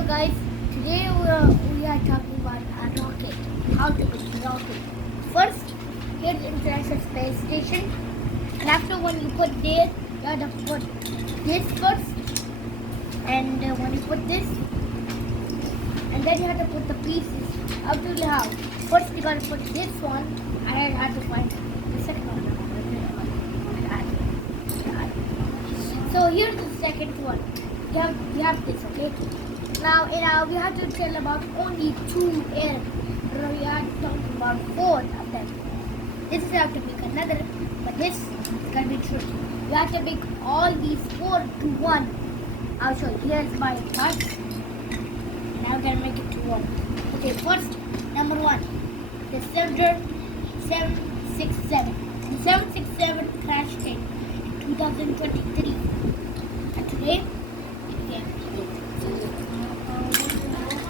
Hello guys, today we are talking about a rocket, how to build a rocket. First, here's the International Space Station, and after when you put there, you have to put this first, and when you put this, and then you have to put the pieces. I'll tell you how. First you gotta put this one, and I have to find the second one. So here's the second one. You have this, okay? Now we have to tell about only two air. We are talking about four of them. This is have to make another, but this is gonna be tricky. You have to make all these four to one. I'll show you. Here's my parts. Now we're gonna make it to one. Okay, first number one, the Center 767. The 767 crashed in 2023. And today